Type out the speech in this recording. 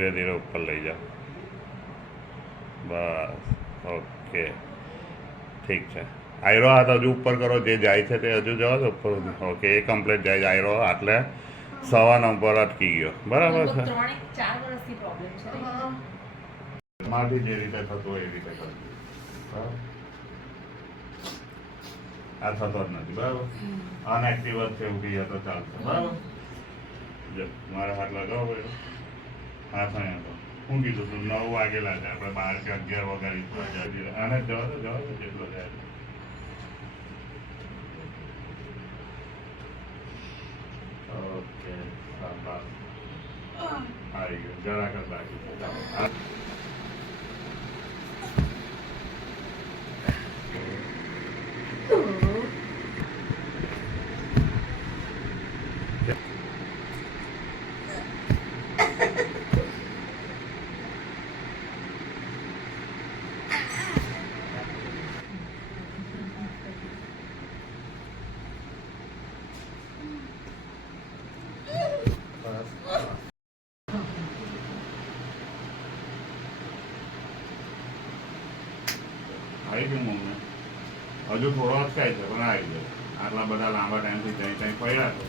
ધીરે ધીરે ઉપર લઈ જાઓ. બસ ઓકે ઠીક છે. આયરો હાથ હજુ ઉપર કરો, જે જાય છે તે હજુ જવા દો ઉપર સુધી. ઓકે એ કમ્પ્લીટ જાય છે આયરો એટલે સવાના ઉપર અટકી ગયો. બરાબર છે. 3-4 વર્ષથી પ્રોબ્લેમ છે. એમાંથી જે રીતે થતું હોય એ રીતે કરજો. બરાબર આ થતો જ નથી. બરાબર અનએક્ટિવ જ છે એવું કહીએ તો ચાલશે. બરાબર જો મારે હાથ લગાવો પડ્યો. હાથ અહીંયા તો શું કીધું તું 9 વાગેલા છે, આપણે 12 કે 11 વાગ્યા આને જવા દો જેટલો જાય. ઓકે શાબાશ આવી ગયો. જરાક જ બાકી છે. ચાલો આવી ગયું મમ્મી. હજુ થોડો અટકાય છે પણ આવી ગયો. આટલા બધા લાંબા ટાઈમથી ત્યાં પડ્યા છે